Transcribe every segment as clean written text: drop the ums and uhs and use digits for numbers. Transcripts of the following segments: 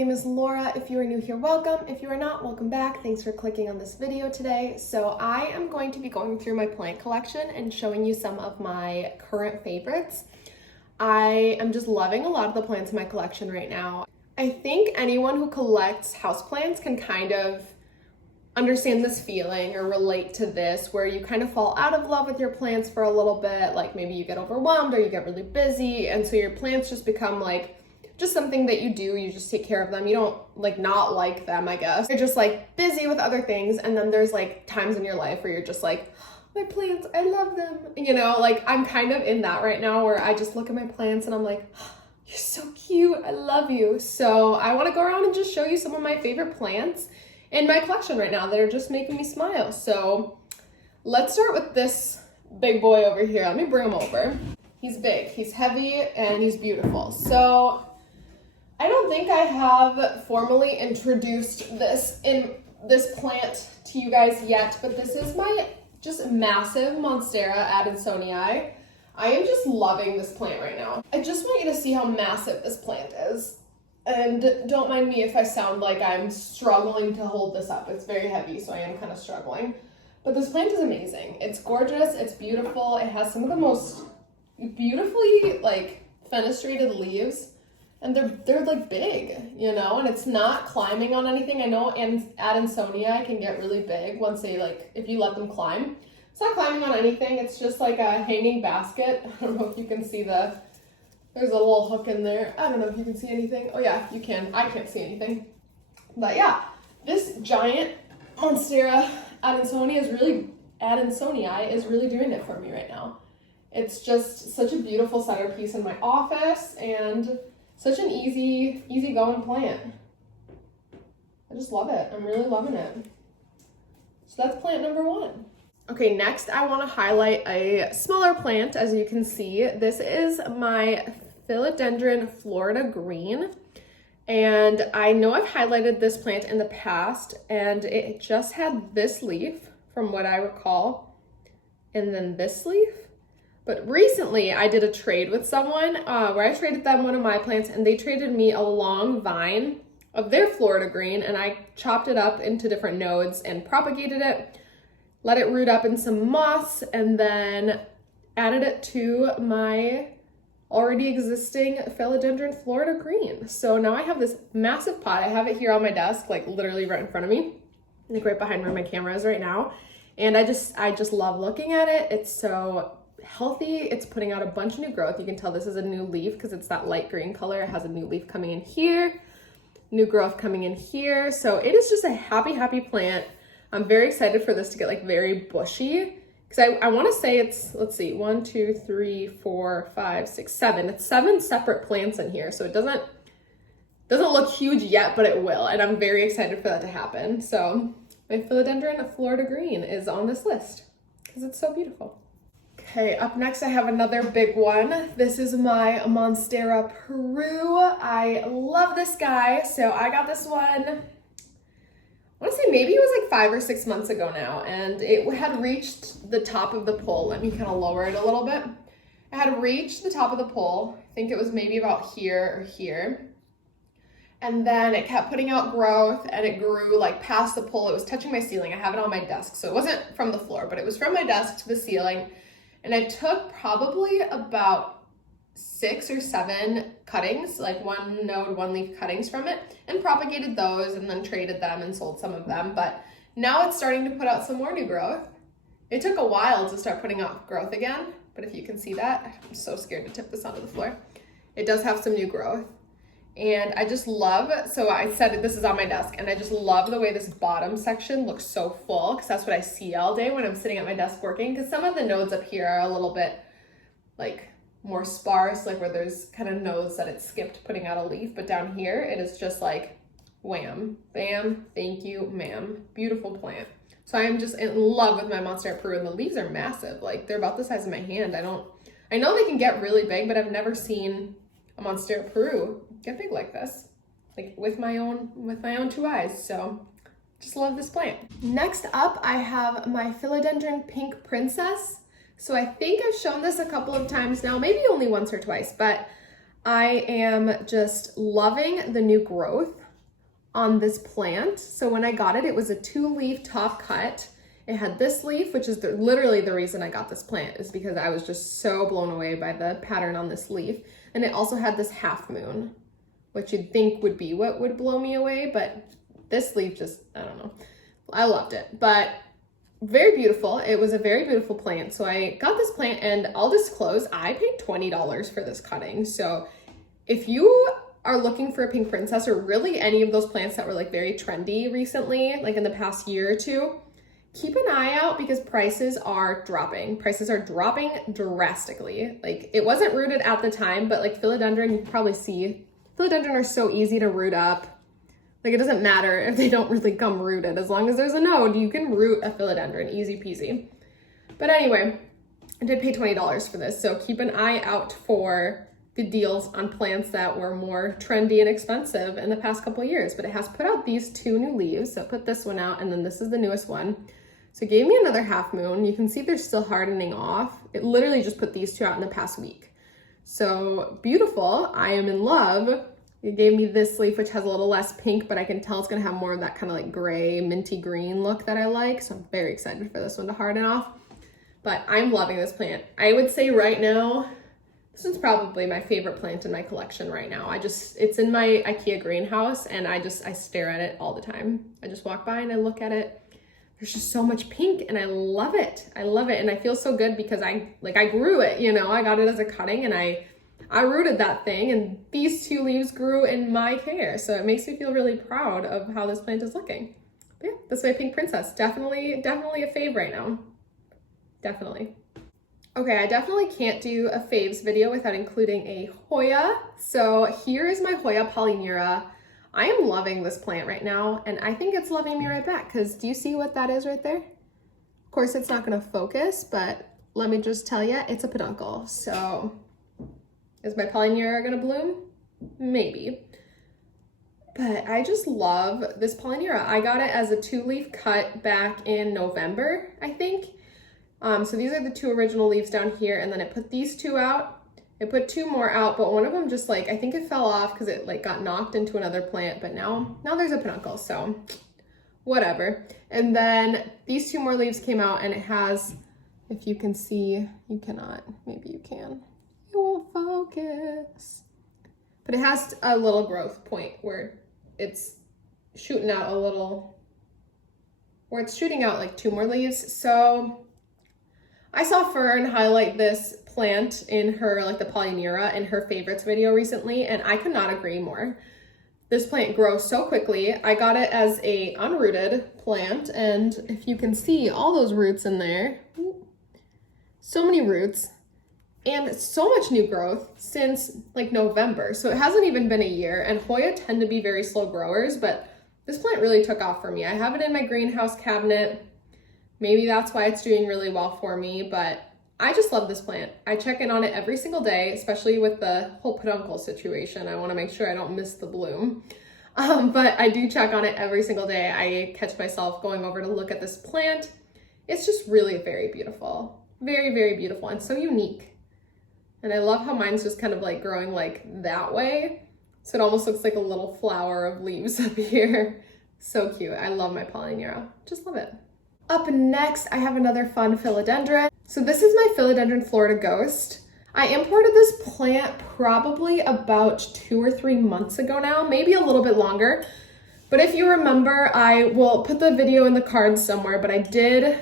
name is Laura. If you are new here, welcome. If you are not, welcome back. Thanks for clicking on this video today. So I am going to be going through my plant collection and showing you some of my current favorites. I am just loving a lot of the plants in my collection right now. I think anyone who collects houseplants can kind of understand this feeling or relate to this, where you kind of fall out of love with your plants for a little bit, like maybe you get overwhelmed or you get really busy, and so your plants just become like just something that you do, you just take care of them. You don't like not like them, I guess. You're just like busy with other things, and then there's like times in your life where you're just like, my plants, I love them. You know, like I'm kind of in that right now where I just look at my plants and I'm like, you're so cute, I love you. So I want to go around and just show you some of my favorite plants in my collection right now that are just making me smile. So let's start with this big boy over here. Let me bring him over. He's big, he's heavy, and he's beautiful. So I don't think I have formally introduced this plant to you guys yet, but this is my just massive Monstera Sonya. I am just loving this plant right now. I just want you to see how massive this plant is. And don't mind me if I sound like I'm struggling to hold this up. It's very heavy, so I am kind of struggling. But this plant is amazing. It's gorgeous, it's beautiful. It has some of the most beautifully like fenestrated leaves. And they're like big, you know, and it's not climbing on anything. I know Sonya can get really big once they like, if you let them climb. It's not climbing on anything. It's just like a hanging basket. I don't know if you can see there's a little hook in there. I don't know if you can see anything. Oh yeah, you can. I can't see anything. But yeah, this giant Monstera Sonya is really doing it for me right now. It's just such a beautiful centerpiece in my office and such an easy going plant. I just love it. I'm really loving it. So that's plant number one. Okay, next I want to highlight a smaller plant. As you can see, this is my Philodendron Florida Green. And I know I've highlighted this plant in the past, and it just had this leaf from what I recall, and then this leaf. But recently I did a trade with someone where I traded them one of my plants, and they traded me a long vine of their Florida Green, and I chopped it up into different nodes and propagated it, let it root up in some moss, and then added it to my already existing Philodendron Florida Green. So now I have this massive pot. I have it here on my desk, like literally right in front of me, like right behind where my camera is right now. And I just love looking at it. It's so healthy. It's putting out a bunch of new growth. You can tell this is a new leaf because it's that light green color. It has a new leaf coming in here, new growth coming in here. So it is just a happy plant. I'm very excited for this to get like very bushy, because I want to say it's, let's see, 1, 2, 3, 4, 5, 6, 7. It's 7 separate plants in here. So it doesn't look huge yet, but it will. And I'm very excited for that to happen. So my Philodendron Florida Green is on this list because it's so beautiful. Okay, up next I have another big one. This is my Monstera Peru. I love this guy. So I got this one, I want to say maybe it was like 5 or 6 months ago now, and it had reached the top of the pole. Let me kind of lower it a little bit. It had reached the top of the pole. I think it was maybe about here or here. And then it kept putting out growth, and it grew like past the pole. It was touching my ceiling. I have it on my desk. So it wasn't from the floor, but it was from my desk to the ceiling. And I took probably about 6 or 7 cuttings, like 1 node, 1 leaf cuttings from it, and propagated those and then traded them and sold some of them. But now it's starting to put out some more new growth. It took a while to start putting out growth again, but if you can see that, I'm so scared to tip this onto the floor. It does have some new growth. And I just love, so I said this is on my desk, and I just love the way this bottom section looks so full, because that's what I see all day when I'm sitting at my desk working, because some of the nodes up here are a little bit like more sparse, like where there's kind of nodes that it skipped putting out a leaf, but down here it is just like wham, bam, thank you, ma'am. Beautiful plant. So I am just in love with my Monstera Peru, and the leaves are massive. Like they're about the size of my hand. I know they can get really big, but I've never seen a Monstera Peru get big like this, like with my own 2 eyes. So just love this plant. Next up, I have my Philodendron Pink Princess. So I think I've shown this a couple of times now, maybe only once or twice, but I am just loving the new growth. on this plant. So when I got it, it was a 2-leaf top cut. It had this leaf, which is literally the reason I got this plant, is because I was just so blown away by the pattern on this leaf. And it also had this half moon, which you'd think would be what would blow me away, but this leaf just, I don't know. I loved it, but very beautiful. It was a very beautiful plant. So I got this plant, and I'll disclose, I paid $20 for this cutting. So if you are looking for a pink princess, or really any of those plants that were like very trendy recently, like in the past year or two, keep an eye out because prices are dropping. Prices are dropping drastically. Like, it wasn't rooted at the time, but like philodendron, you can probably see, philodendron are so easy to root up. Like, it doesn't matter if they don't really come rooted. As long as there's a node, you can root a philodendron, easy peasy. But anyway, I did pay $20 for this, so keep an eye out for the deals on plants that were more trendy and expensive in the past couple of years. But it has put out these 2 new leaves. So put this one out, and then this is the newest one. So it gave me another half moon. You can see they're still hardening off. It literally just put these 2 out in the past week. So beautiful. I am in love. It gave me this leaf, which has a little less pink, but I can tell it's gonna have more of that kind of like gray, minty green look that I like. So I'm very excited for this one to harden off. But I'm loving this plant. I would say right now, this is probably my favorite plant in my collection right now. It's in my IKEA greenhouse, and I stare at it all the time. I just walk by and I look at it. There's just so much pink, and I love it. I love it, and I feel so good because I grew it, you know. I got it as a cutting, and I rooted that thing, and these 2 leaves grew in my care. So it makes me feel really proud of how this plant is looking. But yeah, that's my pink princess. Definitely a fave right now. Definitely. Okay, I definitely can't do a faves video without including a Hoya. So here is my Hoya polymera. I am loving this plant right now, and I think it's loving me right back, because do you see what that is right there? Of course, it's not gonna focus, but let me just tell you, it's a peduncle. So is my polymera gonna bloom? Maybe. But I just love this polymera. I got it as a 2-leaf cut back in November, I think. So these are the 2 original leaves down here, and then it put these 2 out. It put 2 more out, but one of them just like, I think it fell off because it like got knocked into another plant, but now there's a peduncle, so whatever. And then these 2 more leaves came out, and it has, if you can see, you cannot, maybe you can. It won't focus. But it has a little growth point where it's shooting out a little, where it's shooting out like 2 more leaves. So I saw Fern highlight this plant in her, like the polymera, in her favorites video recently, and I could not agree more. This plant grows so quickly. I got it as a unrooted plant, and if you can see all those roots in there, so many roots, and so much new growth since like November. So it hasn't even been a year, and Hoya tend to be very slow growers, but this plant really took off for me. I have it in my greenhouse cabinet. Maybe that's why it's doing really well for me, but I just love this plant. I check in on it every single day, especially with the whole peduncle situation. I wanna make sure I don't miss the bloom. But I do check on it every single day. I catch myself going over to look at this plant. It's just really very beautiful. Very, very beautiful, and so unique. And I love how mine's just kind of like growing like that way. So it almost looks like a little flower of leaves up here. So cute. I love my polymera. Just love it. Up next, I have another fun philodendron. So this is my Philodendron Florida Ghost. I imported this plant probably about 2 or 3 months ago now, maybe a little bit longer. But if you remember, I will put the video in the cards somewhere, but I did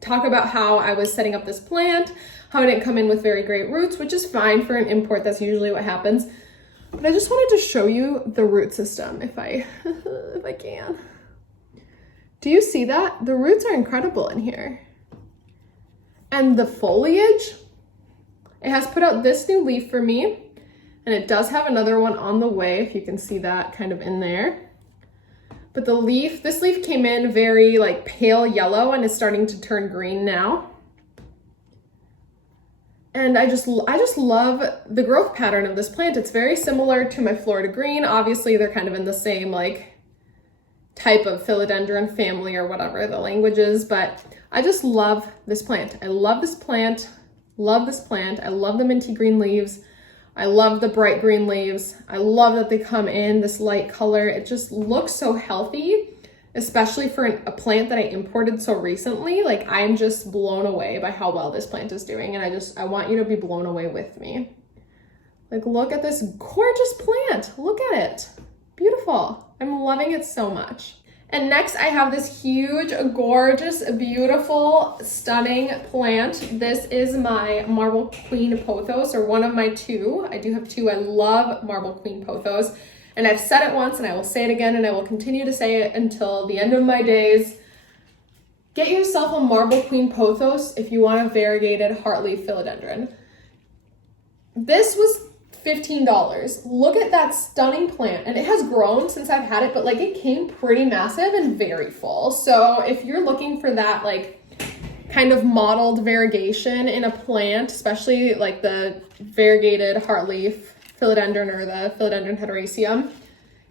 talk about how I was setting up this plant, how it didn't come in with very great roots, which is fine for an import. That's usually what happens. But I just wanted to show you the root system if I can. Do you see that? The roots are incredible in here. And the foliage, it has put out this new leaf for me, and it does have another one on the way, if you can see that kind of in there. But the leaf, this leaf came in very like pale yellow and is starting to turn green now. And I just love the growth pattern of this plant. It's very similar to my Florida green. Obviously, they're kind of in the same like type of philodendron family or whatever the language is, but I just love this plant. I love this plant, love this plant. I love the minty green leaves. I love the bright green leaves. I love that they come in this light color. It just looks so healthy, especially for a plant that I imported so recently. Like, I'm just blown away by how well this plant is doing, and I want you to be blown away with me. Like, look at this gorgeous plant. Look at it. Beautiful. I'm loving it so much. And next I have this huge, gorgeous, beautiful, stunning plant. This is my Marble Queen Pothos, or one of my two. I do have two. I love Marble Queen Pothos. And I've said it once and I will say it again, and I will continue to say it until the end of my days. Get yourself a Marble Queen Pothos if you want a variegated heartleaf philodendron. This was $15. Look at that stunning plant, and it has grown since I've had it, but like, it came pretty massive and very full. So if you're looking for that like kind of modeled variegation in a plant, especially like the variegated heartleaf philodendron or the Philodendron heteroecium,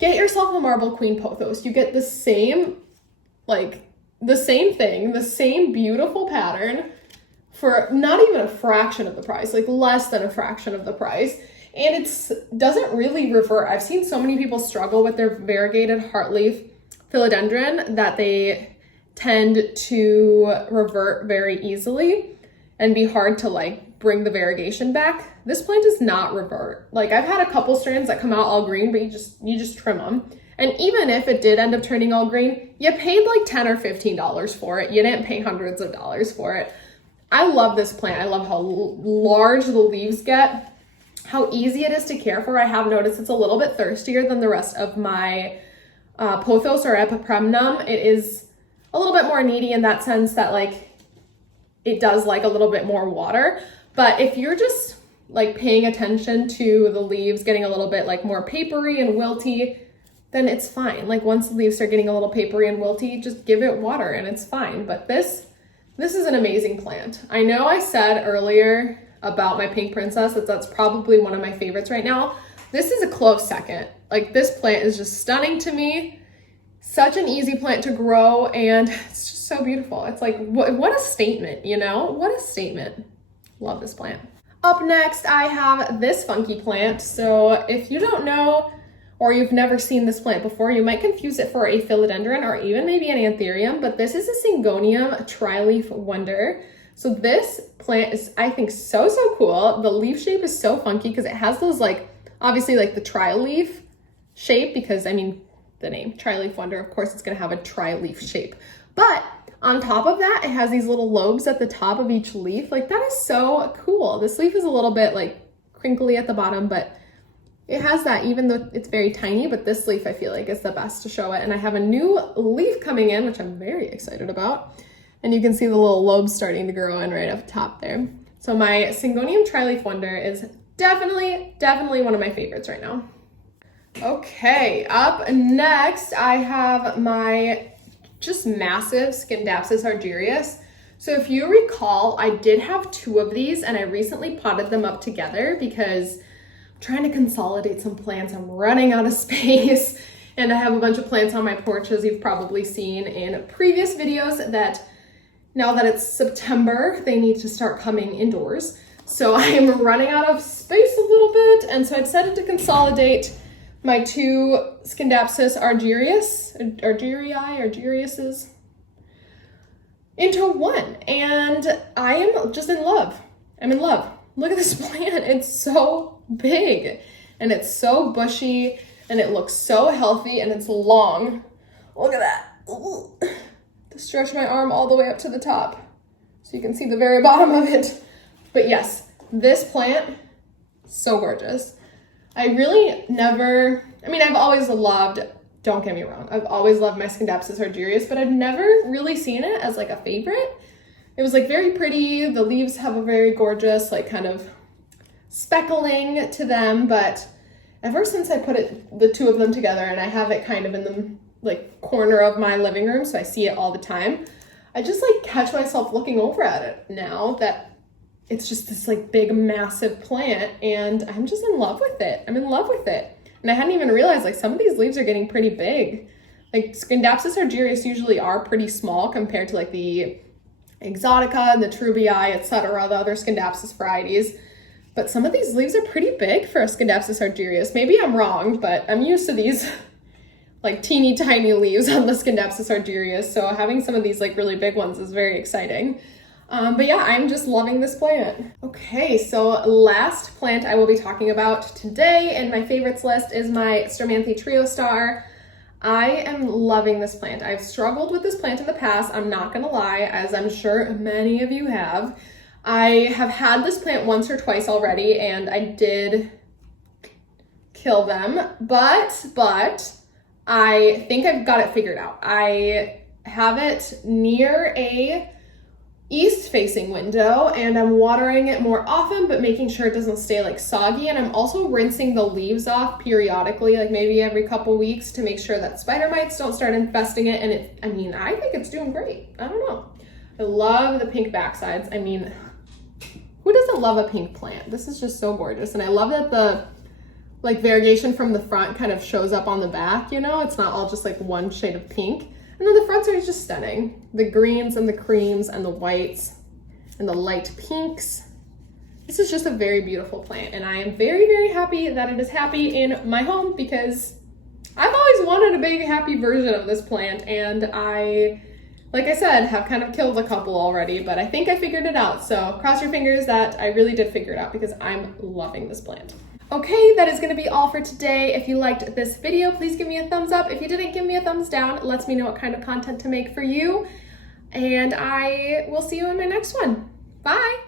get yourself a Marble Queen Pothos. You get the same thing, the same beautiful pattern for not even a fraction of the price, like less than a fraction of the price. And it doesn't really revert. I've seen so many people struggle with their variegated heartleaf philodendron that they tend to revert very easily and be hard to like bring the variegation back. This plant does not revert. Like, I've had a couple strands that come out all green, but you just trim them. And even if it did end up turning all green, you paid like $10 or $15 for it. You didn't pay hundreds of dollars for it. I love this plant. I love how large the leaves get, how easy it is to care for. I have noticed it's a little bit thirstier than the rest of my Pothos or Epipremnum. It is a little bit more needy in that sense that like it does like a little bit more water. But if you're just like paying attention to the leaves getting a little bit like more papery and wilty, then it's fine. Like, once the leaves start getting a little papery and wilty, just give it water and it's fine. But this is an amazing plant. I know I said earlier about my pink princess that's probably one of my favorites right now. This is a close second. Like, this plant is just stunning to me. Such an easy plant to grow, and it's just so beautiful. It's like, what a statement, you know? What a statement. Love this plant. Up next, I have this funky plant. So if you don't know, or you've never seen this plant before, you might confuse it for a philodendron or even maybe an anthurium, but this is a Syngonium Trileaf wonder. So this plant is, I think, so cool. The leaf shape is so funky because it has those like, obviously like the tri-leaf shape, because I mean, the name Trileaf wonder, of course it's gonna have a tri-leaf shape. But on top of that, it has these little lobes at the top of each leaf. Like, that is so cool. This leaf is a little bit like crinkly at the bottom, but it has that, even though it's very tiny. But this leaf I feel like is the best to show it. And I have a new leaf coming in, which I'm very excited about. And you can see the little lobes starting to grow in right up top there. So my Syngonium Trileaf wonder is definitely one of my favorites right now. Okay, up next I have my just massive Skindapsis Argerius. So if you recall, I did have two of these and I recently potted them up together because I'm trying to consolidate some plants. I'm running out of space, and I have a bunch of plants on my porch, as you've probably seen in previous videos, that now that it's September, they need to start coming indoors. So I'm running out of space a little bit, and so I decided to consolidate my two Skindapsis Argeriuses into one, and I am just in love. I'm in love. Look at this plant. It's so big and it's so bushy and it looks so healthy and it's long. Look at that. Ooh. To stretch my arm all the way up to the top so you can see the very bottom of it. But yes, this plant, so gorgeous. I've always loved, don't get me wrong, I've always loved my Skindapsis Argerius, but I've never really seen it as like a favorite. It was like very pretty. The leaves have a very gorgeous like kind of speckling to them, but ever since I put the two of them together and I have it kind of in the like corner of my living room, so I see it all the time, I just like catch myself looking over at it now that it's just this like big massive plant, and I'm just in love with it. I'm in love with it. And I hadn't even realized like some of these leaves are getting pretty big. Like Skindapsis Argerius usually are pretty small compared to like the Exotica and the Trubii, etc., the other Skindapsis varieties. But some of these leaves are pretty big for a Skindapsis Argerius. Maybe I'm wrong, but I'm used to these like teeny tiny leaves on the Skindapsis Argerius. So having some of these like really big ones is very exciting. But yeah, I'm just loving this plant. Okay, so last plant I will be talking about today in my favorites list is my Streptocarpus Triostar. I am loving this plant. I've struggled with this plant in the past, I'm not gonna lie, as I'm sure many of you have. I have had this plant once or twice already, and I did kill them, but I think I've got it figured out. I have it near a east-facing window, and I'm watering it more often, but making sure it doesn't stay like soggy. And I'm also rinsing the leaves off periodically, like maybe every couple weeks, to make sure that spider mites don't start infesting it. And I think it's doing great. I don't know. I love the pink backsides. I mean, who doesn't love a pink plant? This is just so gorgeous. And I love that the like variegation from the front kind of shows up on the back, you know? It's not all just like one shade of pink. And then the fronts are just stunning. The greens and the creams and the whites and the light pinks. This is just a very beautiful plant, and I am very, very happy that it is happy in my home, because I've always wanted a big happy version of this plant, and I, like I said, have kind of killed a couple already, but I think I figured it out. So cross your fingers that I really did figure it out, because I'm loving this plant. Okay, that is going to be all for today. If you liked this video, please give me a thumbs up. If you didn't, give me a thumbs down. It lets me know what kind of content to make for you. And I will see you in my next one. Bye!